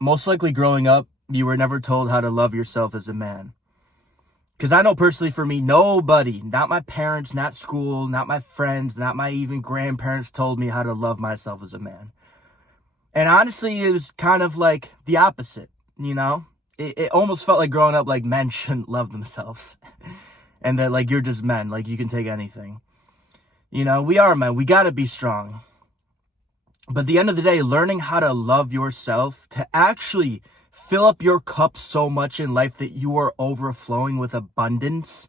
most likely growing up, you were never told how to love yourself as a man. Because I know personally for me, nobody, not my parents, not school, not my friends, not my even grandparents told me how to love myself as a man. And honestly, it was kind of like the opposite, It almost felt like growing up like men shouldn't love themselves. And that like you're just men, like you can take anything. We are men, we gotta be strong. But at the end of the day, learning how to love yourself, to actually fill up your cup so much in life that you are overflowing with abundance,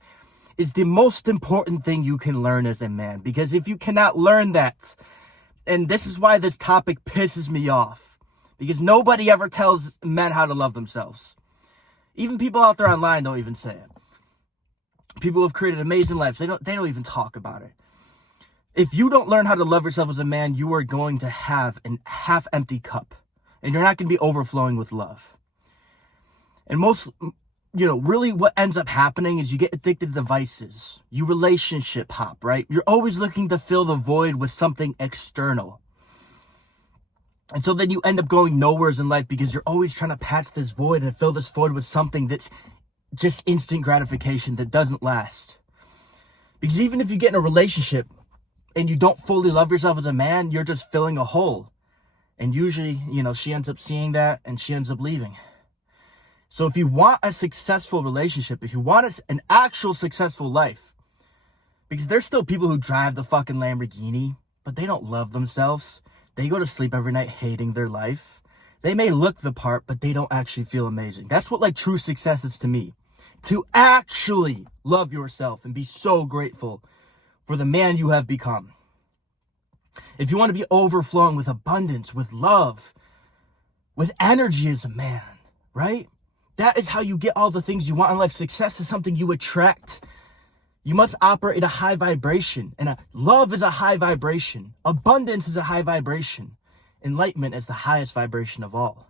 is the most important thing you can learn as a man. Because if you cannot learn that, and this is why this topic pisses me off, because nobody ever tells men how to love themselves. Even people out there online don't even say it. People who have created amazing lives, they don't even talk about it. If you don't learn how to love yourself as a man, you are going to have a half-empty cup. And you're not going to be overflowing with love. And really what ends up happening is you get addicted to vices. You relationship hop, right? You're always looking to fill the void with something external. And so then you end up going nowheres in life because you're always trying to patch this void and fill this void with something that's just instant gratification that doesn't last. Because even if you get in a relationship and you don't fully love yourself as a man, you're just filling a hole. And usually, she ends up seeing that and she ends up leaving. So if you want a successful relationship, if you want an actual successful life, because there's still people who drive the fucking Lamborghini, but they don't love themselves. They go to sleep every night hating their life. They may look the part, but they don't actually feel amazing. That's what like true success is to me. To actually love yourself and be so grateful for the man you have become. If you want to be overflowing with abundance, with love, with energy as a man, right? That is how you get all the things you want in life. Success is something you attract. You must operate at a high vibration. And love is a high vibration. Abundance is a high vibration. Enlightenment is the highest vibration of all.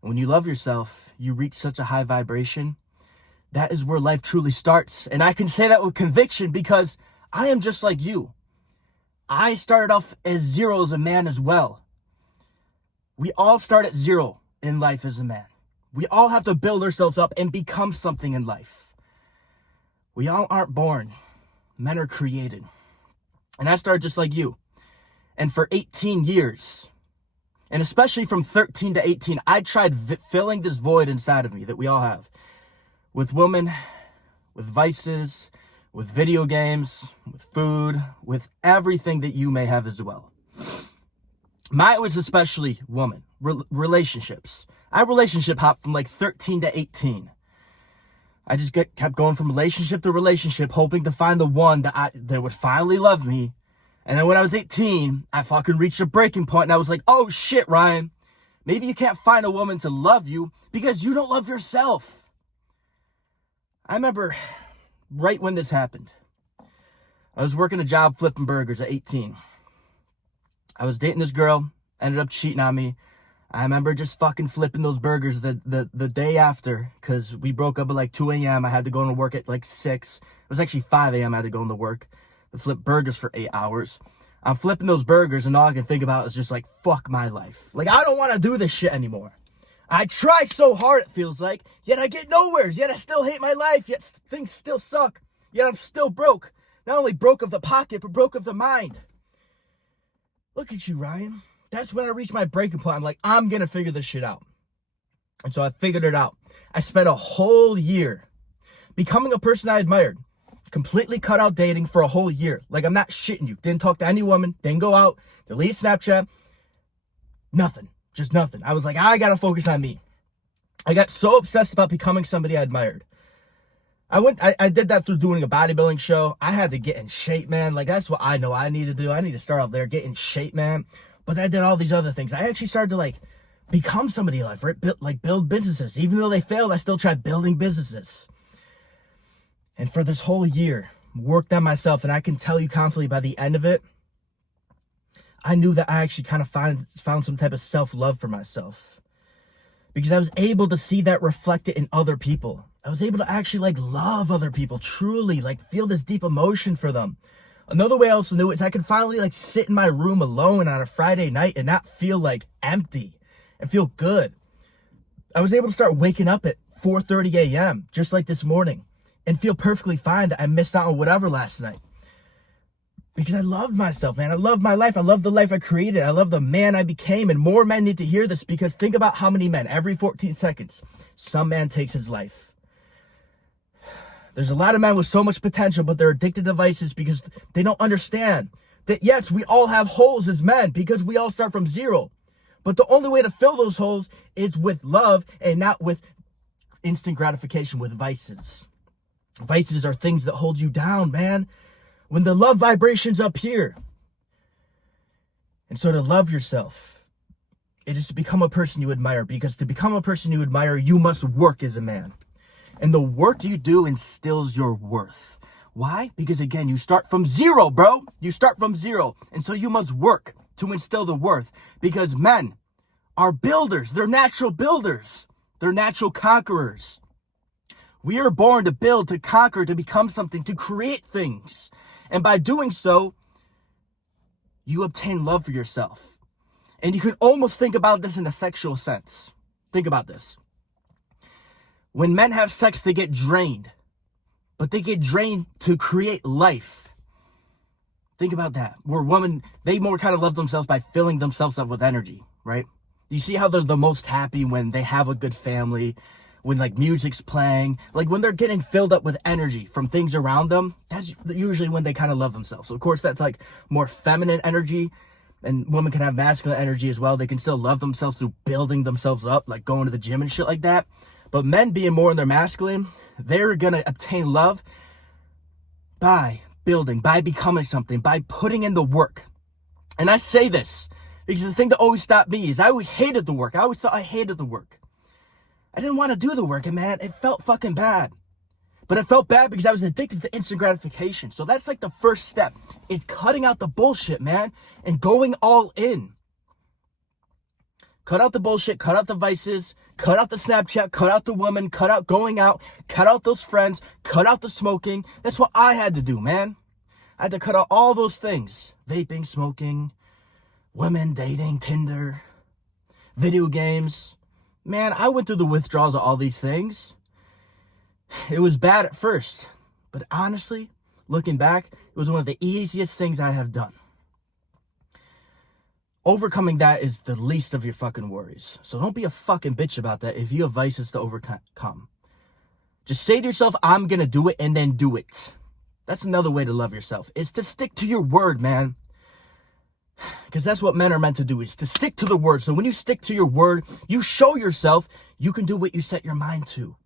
And when you love yourself, you reach such a high vibration. That is where life truly starts. And I can say that with conviction because I am just like you. I started off as zero as a man as well. We all start at zero in life as a man. We all have to build ourselves up and become something in life. We all aren't born. Men are created. And I started just like you. And for 18 years, and especially from 13 to 18, I tried filling this void inside of me that we all have. With women, with vices, with video games, with food, with everything that you may have as well. Mine was especially women, relationships. I relationship hopped from like 13 to 18. I just kept going from relationship to relationship, hoping to find the one that would finally love me. And then when I was 18, I fucking reached a breaking point and I was like, oh shit, Ryan, maybe you can't find a woman to love you because you don't love yourself. I remember right when this happened, I was working a job flipping burgers at 18. I was dating this girl, ended up cheating on me. I remember just fucking flipping those burgers the day after because we broke up at like 2 a.m. I had to go into work at like 6. It was actually 5 a.m. I had to go into work. I flipped burgers for 8 hours. I'm flipping those burgers and all I can think about is just like, fuck my life. Like, I don't want to do this shit anymore. I try so hard, it feels like, yet I get nowheres, yet I still hate my life, yet things still suck, yet I'm still broke. Not only broke of the pocket, but broke of the mind. Look at you, Ryan. That's when I reached my breaking point. I'm like, I'm going to figure this shit out. And so I figured it out. I spent a whole year becoming a person I admired. Completely cut out dating for a whole year. Like, I'm not shitting you. Didn't talk to any woman. Didn't go out. Deleted Snapchat. Nothing. Just nothing. I was like, I got to focus on me. I got so obsessed about becoming somebody I admired. I did that through doing a bodybuilding show. I had to get in shape, man. Like, that's what I know I need to do. I need to start out there, get in shape, man. But I did all these other things. I actually started to, like, become somebody in life, right? Build businesses. Even though they failed, I still tried building businesses. And for this whole year, worked on myself. And I can tell you confidently by the end of it, I knew that I actually kind of found some type of self-love for myself. Because I was able to see that reflected in other people. I was able to actually, like, love other people, truly, like, feel this deep emotion for them. Another way I also knew is I could finally, like, sit in my room alone on a Friday night and not feel, like, empty and feel good. I was able to start waking up at 4:30 a.m., just like this morning, and feel perfectly fine that I missed out on whatever last night. Because I love myself, man. I love my life. I love the life I created. I love the man I became. And more men need to hear this, because think about how many men, every 14 seconds, some man takes his life. There's a lot of men with so much potential, but they're addicted to vices because they don't understand that, yes, we all have holes as men because we all start from zero. But the only way to fill those holes is with love and not with instant gratification, with vices. Vices are things that hold you down, man. When the love vibration's up here. And so to love yourself, it is to become a person you admire, because to become a person you admire, you must work as a man. And the work you do instills your worth. Why? Because again, you start from zero, bro. You start from zero. And so you must work to instill the worth, because men are builders. They're natural builders. They're natural conquerors. We are born to build, to conquer, to become something, to create things. And by doing so, you obtain love for yourself. And you can almost think about this in a sexual sense. Think about this. When men have sex, they get drained. But they get drained to create life. Think about that. Where women, they more kind of love themselves by filling themselves up with energy, right? You see how they're the most happy when they have a good family, when like music's playing, like when they're getting filled up with energy from things around them. That's usually when they kind of love themselves. So of course, that's like more feminine energy, and women can have masculine energy as well. They can still love themselves through building themselves up, like going to the gym and shit like that. But men, being more in their masculine, they're going to obtain love by building, by becoming something, by putting in the work. And I say this because the thing that always stopped me is I always hated the work. I always thought I hated the work. I didn't want to do the work, and man, it felt fucking bad. But it felt bad because I was addicted to instant gratification. So that's like the first step, is cutting out the bullshit, man, and going all in. Cut out the bullshit, cut out the vices, cut out the Snapchat, cut out the woman, cut out going out, cut out those friends, cut out the smoking. That's what I had to do, man. I had to cut out all those things. Vaping, smoking, women, dating, Tinder, video games. Man, I went through the withdrawals of all these things. It was bad at first, but honestly, looking back, it was one of the easiest things I have done. Overcoming that is the least of your fucking worries. So don't be a fucking bitch about that if you have vices to overcome. Just say to yourself, I'm going to do it, and then do it. That's another way to love yourself, is to stick to your word, man. Because that's what men are meant to do, is to stick to the word. So when you stick to your word, you show yourself you can do what you set your mind to.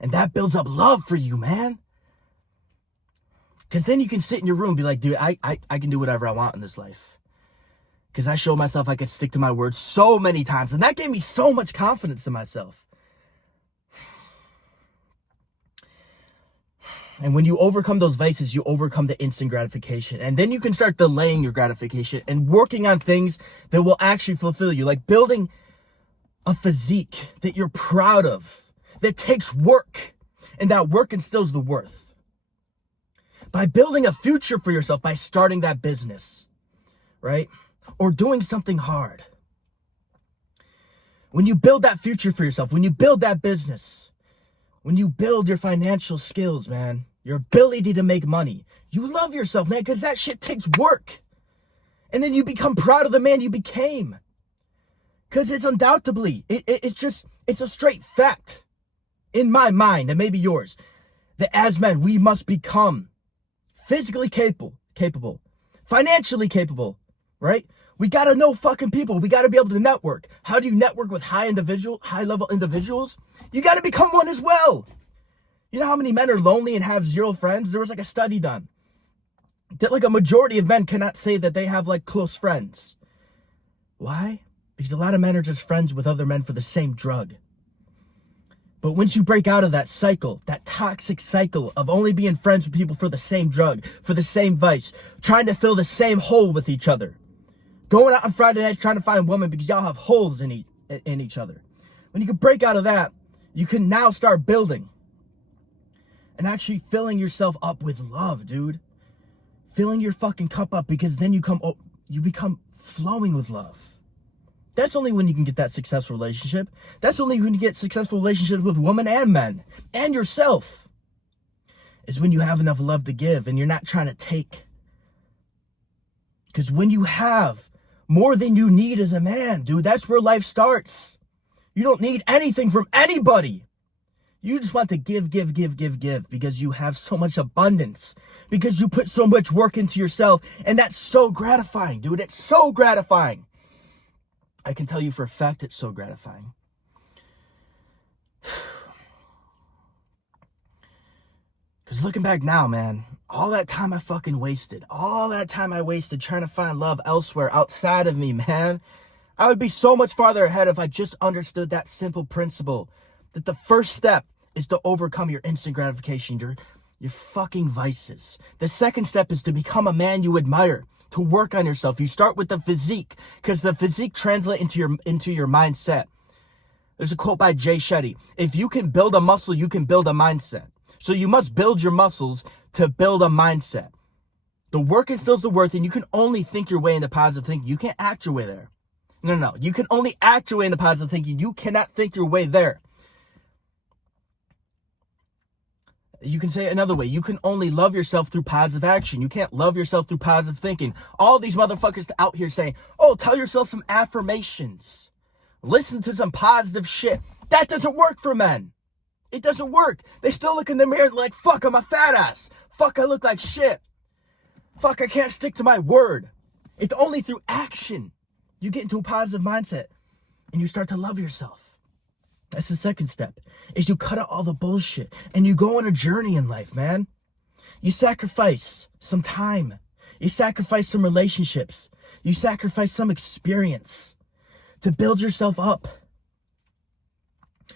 And that builds up love for you, man. Because then you can sit in your room and be like, dude, I can do whatever I want in this life. Because I showed myself I could stick to my word so many times. And that gave me so much confidence in myself. And when you overcome those vices, you overcome the instant gratification. And then you can start delaying your gratification and working on things that will actually fulfill you. Like building a physique that you're proud of, that takes work. And that work instills the worth. By building a future for yourself, by starting that business, right? Or doing something hard. When you build that future for yourself, when you build that business, when you build your financial skills, man, your ability to make money, you love yourself, man, because that shit takes work. And then you become proud of the man you became. Because it's undoubtedly, it's a straight fact in my mind, and maybe yours, that as men, we must become physically capable, financially capable, right? We got to know fucking people. We got to be able to network. How do you network with high-level individuals? You got to become one as well. You know how many men are lonely and have zero friends? There was like a study done that like a majority of men cannot say that they have like close friends. Why? Because a lot of men are just friends with other men for the same drug. But once you break out of that cycle, that toxic cycle of only being friends with people for the same drug, for the same vice, trying to fill the same hole with each other, going out on Friday nights trying to find women because y'all have holes in each other. When you can break out of that, you can now start building and actually filling yourself up with love, dude. Filling your fucking cup up, because then you you become flowing with love. That's only when you can get that successful relationship. That's only when you get successful relationships with women and men and yourself. Is when you have enough love to give and you're not trying to take. Because when you have more than you need as a man, dude, that's where life starts. You don't need anything from anybody. You just want to give because you have so much abundance, because you put so much work into yourself, and that's so gratifying, dude. It's so gratifying. I can tell you for a fact it's so gratifying. Because looking back now, man, all that time I fucking wasted, all that time I wasted trying to find love elsewhere outside of me, man, I would be so much farther ahead if I just understood that simple principle, that the first step is to overcome your instant gratification, your fucking vices. The second step is to become a man you admire, to work on yourself. You start with the physique, because the physique translates into your mindset. There's a quote by Jay Shetty: if you can build a muscle, you can build a mindset. So you must build your muscles to build a mindset. The work instills the worth, and you can only think your way into positive thinking. You can't act your way there. No. You can only act your way into positive thinking. You cannot think your way there. You can say it another way. You can only love yourself through positive action. You can't love yourself through positive thinking. All these motherfuckers out here saying, oh, tell yourself some affirmations. Listen to some positive shit. That doesn't work for men. It doesn't work. They still look in the mirror like, fuck, I'm a fat ass. Fuck, I look like shit. Fuck, I can't stick to my word. It's only through action you get into a positive mindset and you start to love yourself. That's the second step, is you cut out all the bullshit and you go on a journey in life, man. You sacrifice some time. You sacrifice some relationships. You sacrifice some experience to build yourself up.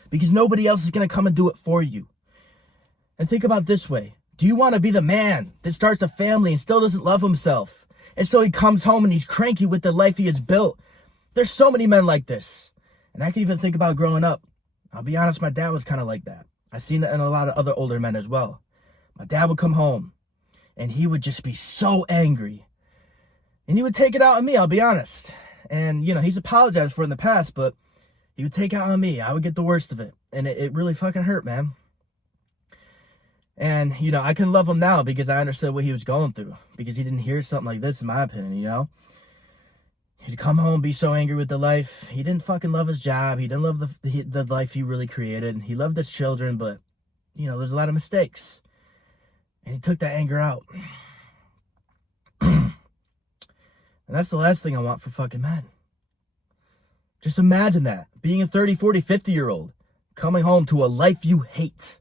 Because nobody else is going to come and do it for you. And think about it this way. Do you want to be the man that starts a family and still doesn't love himself? And so he comes home and he's cranky with the life he has built. There's so many men like this. And I can even think about growing up. I'll be honest, my dad was kind of like that. I've seen it in a lot of other older men as well. My dad would come home and he would just be so angry. And he would take it out on me, I'll be honest. And, he's apologized for it in the past, but he would take it out on me. I would get the worst of it. And it really fucking hurt, man. And, I can love him now because I understood what he was going through. Because he didn't hear something like this, in my opinion, He'd come home, be so angry with the life. He didn't fucking love his job. He didn't love the life he really created. He loved his children, but, there's a lot of mistakes. And he took that anger out. And that's the last thing I want for fucking men. Just imagine that. Being a 30, 40, 50-year-old. Coming home to a life you hate.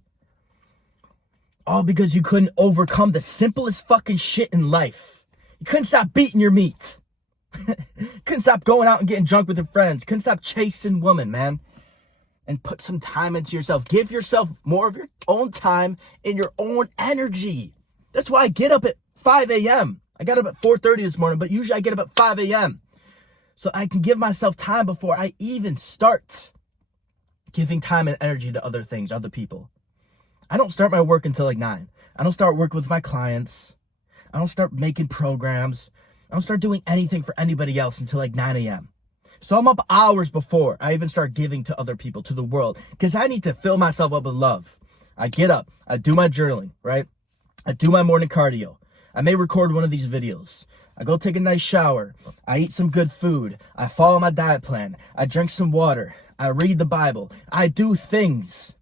All because you couldn't overcome the simplest fucking shit in life. You couldn't stop beating your meat. Couldn't stop going out and getting drunk with your friends. Couldn't stop chasing women, man. And put some time into yourself. Give yourself more of your own time and your own energy. That's why I get up at 5 a.m. I got up at 4:30 this morning, but usually I get up at 5 a.m. So I can give myself time before I even start giving time and energy to other things, other people. I don't start my work until like 9. I don't start working with my clients. I don't start making programs. I don't start doing anything for anybody else until like 9 a.m. So I'm up hours before I even start giving to other people, to the world, because I need to fill myself up with love. I get up. I do my journaling, right? I do my morning cardio. I may record one of these videos. I go take a nice shower. I eat some good food. I follow my diet plan. I drink some water. I read the Bible. I do things.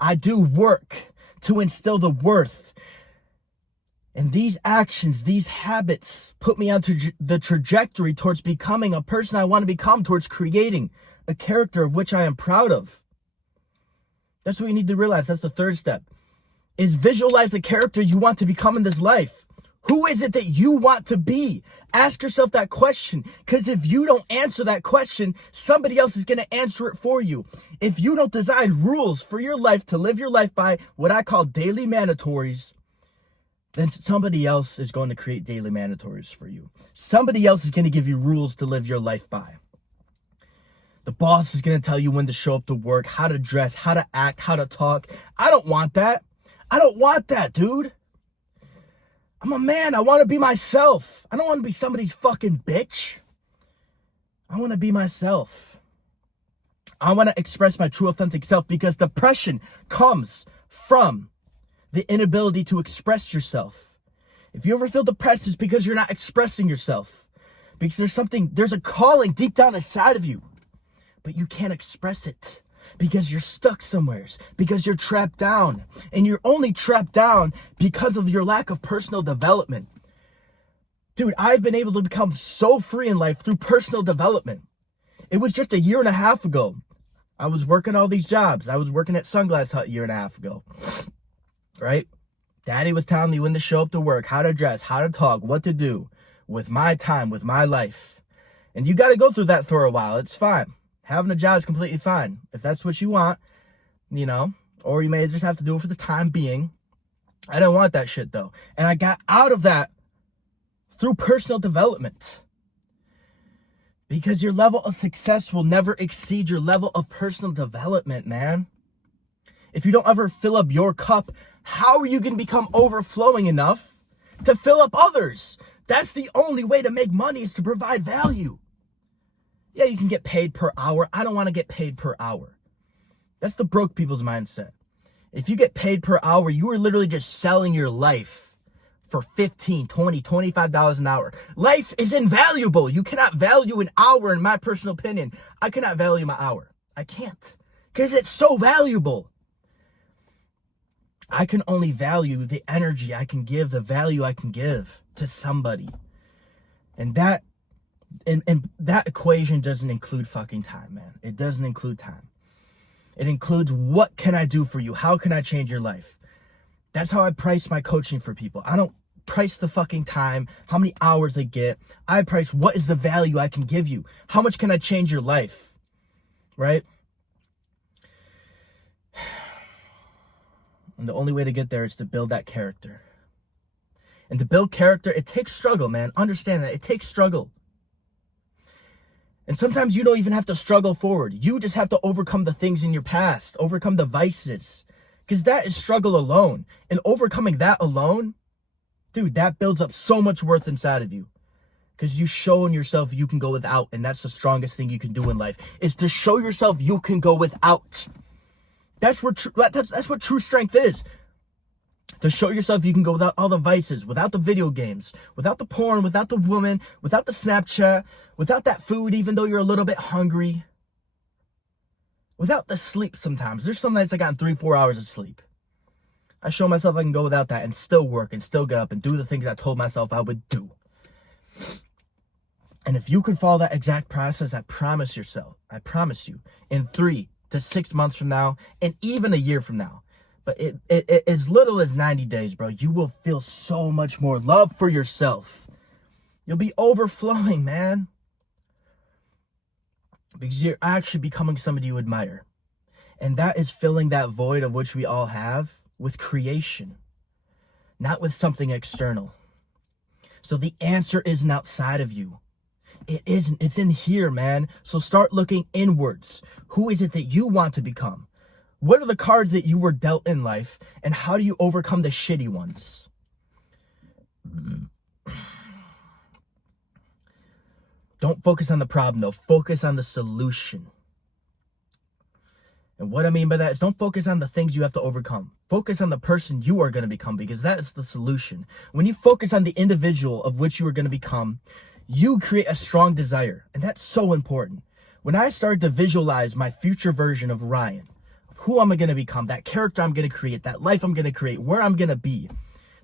I do work to instill the worth. And these actions, these habits put me onto the trajectory towards becoming a person I want to become, towards creating a character of which I am proud of. That's what you need to realize. That's the third step. Is visualize the character you want to become in this life. Who is it that you want to be? Ask yourself that question, because if you don't answer that question, somebody else is going to answer it for you. If you don't design rules for your life to live your life by, what I call daily mandatories, then somebody else is going to create daily mandatories for you. Somebody else is going to give you rules to live your life by. The boss is going to tell you when to show up to work, how to dress, how to act, how to talk. I don't want that. I don't want that, dude. I'm a man. I want to be myself. I don't want to be somebody's fucking bitch. I want to be myself. I want to express my true authentic self, because depression comes from the inability to express yourself. If you ever feel depressed, it's because you're not expressing yourself. Because there's a calling deep down inside of you, but you can't express it because you're stuck somewhere, because you're trapped down, and you're only trapped down because of your lack of personal development. Dude, I've been able to become so free in life through personal development. It was just a year and a half ago. I was working all these jobs. I was working at Sunglass Hut a year and a half ago, right? Daddy was telling me when to show up to work, how to dress, how to talk, what to do with my time, with my life. And you got to go through that for a while. It's fine. Having a job is completely fine. If that's what you want, you know, or you may just have to do it for the time being. I didn't want that shit though. And I got out of that through personal development. Because your level of success will never exceed your level of personal development, man. If you don't ever fill up your cup, how are you going to become overflowing enough to fill up others? That's the only way to make money, is to provide value. Yeah, you can get paid per hour. I don't want to get paid per hour. That's the broke people's mindset. If you get paid per hour, you are literally just selling your life for $15, $20, $25 an hour. Life is invaluable. You cannot value an hour, in my personal opinion. I cannot value my hour. I can't, because it's so valuable. I can only value the energy I can give, the value I can give to somebody. And that equation doesn't include fucking time, man. It doesn't include time. It includes, what can I do for you? How can I change your life? That's how I price my coaching for people. I don't price the fucking time, how many hours they get. I price, what is the value I can give you? How much can I change your life? Right? And the only way to get there is to build that character. And to build character, it takes struggle, man. Understand that. It takes struggle. And sometimes you don't even have to struggle forward. You just have to overcome the things in your past, overcome the vices. Because that is struggle alone. And overcoming that alone, dude, that builds up so much worth inside of you. Because you've shown yourself you can go without. And that's the strongest thing you can do in life, is to show yourself you can go without. That's what true strength is. To show yourself you can go without all the vices, without the video games, without the porn, without the woman, without the Snapchat, without that food, even though you're a little bit hungry. Without the sleep sometimes. There's some nights I got 3-4 hours of sleep. I show myself I can go without that and still work and still get up and do the things I told myself I would do. And if you can follow that exact process, I promise you, in 3 to 6 months from now, and even a year from now, but it as little as 90 days, bro, you will feel so much more love for yourself. You'll be overflowing, man. Because you're actually becoming somebody you admire. And that is filling that void of which we all have with creation, not with something external. So the answer isn't outside of you. It isn't. It's in here, man. So start looking inwards. Who is it that you want to become? What are the cards that you were dealt in life? And how do you overcome the shitty ones? Don't focus on the problem, though. Focus on the solution. And what I mean by that is, don't focus on the things you have to overcome. Focus on the person you are going to become, because that is the solution. When you focus on the individual of which you are going to become, you create a strong desire. And that's so important. When I started to visualize my future version of Ryan, who am I going to become, that character I'm going to create, that life I'm going to create, where I'm going to be,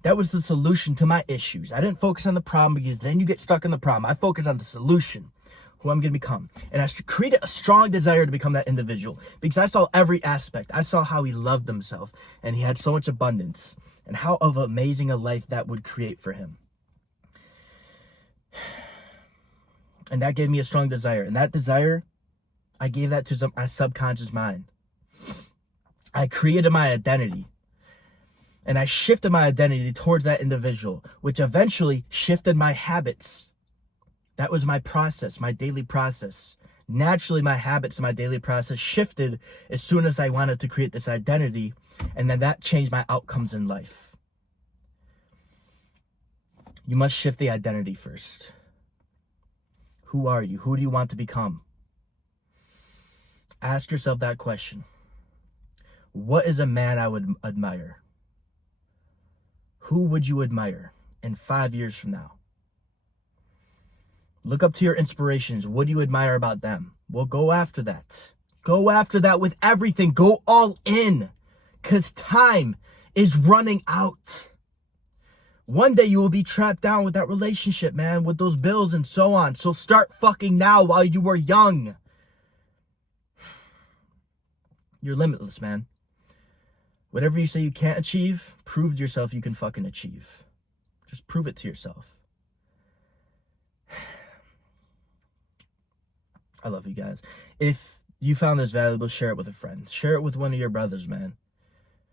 that was the solution to my issues. I didn't focus on the problem, because then you get stuck in the problem. I focus on the solution, who I'm going to become. And I created a strong desire to become that individual, because I saw every aspect. I saw how he loved himself, and he had so much abundance, and how of amazing a life that would create for him. And that gave me a strong desire. And that desire, I gave that to my subconscious mind. I created my identity. And I shifted my identity towards that individual, which eventually shifted my habits. That was my process, my daily process. Naturally, my habits and my daily process shifted as soon as I wanted to create this identity. And then that changed my outcomes in life. You must shift the identity first. Who are you? Who do you want to become? Ask yourself that question. What is a man I would admire? Who would you admire in 5 years from now? Look up to your inspirations. What do you admire about them? Well, go after that. Go after that with everything. Go all in, because time is running out. One day you will be trapped down with that relationship, man, with those bills and so on. So start fucking now while you are young. You're limitless, man. Whatever you say you can't achieve, prove to yourself you can fucking achieve. Just prove it to yourself. I love you guys. If you found this valuable, share it with a friend. Share it with one of your brothers, man.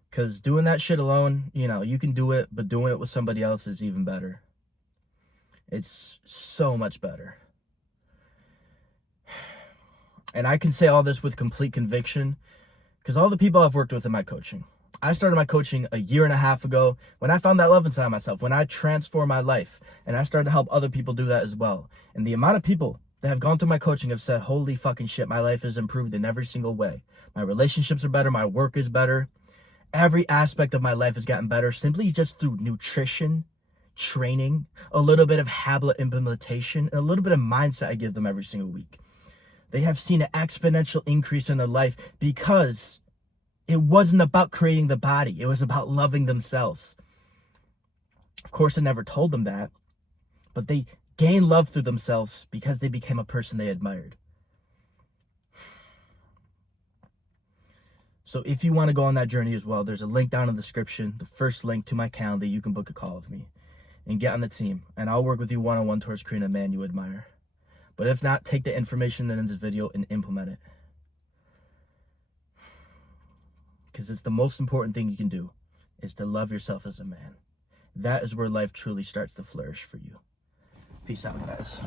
Because doing that shit alone, you can do it, but doing it with somebody else is even better. It's so much better. And I can say all this with complete conviction, because all the people I've worked with in my coaching. I started my coaching 1.5 years ago when I found that love inside myself, when I transformed my life, and I started to help other people do that as well. And the amount of people that have gone through my coaching have said, holy fucking shit, my life has improved in every single way. My relationships are better, my work is better. Every aspect of my life has gotten better simply just through nutrition, training, a little bit of habit implementation, and a little bit of mindset I give them every single week. They have seen an exponential increase in their life because it wasn't about creating the body. It was about loving themselves. Of course, I never told them that, but they gained love through themselves because they became a person they admired. So if you want to go on that journey as well, there's a link down in the description, the first link to my calendar. You can book a call with me and get on the team. And I'll work with you one-on-one towards creating a man you admire. But if not, take the information in this video and implement it. Because it's the most important thing you can do, is to love yourself as a man. That is where life truly starts to flourish for you. Peace out, guys.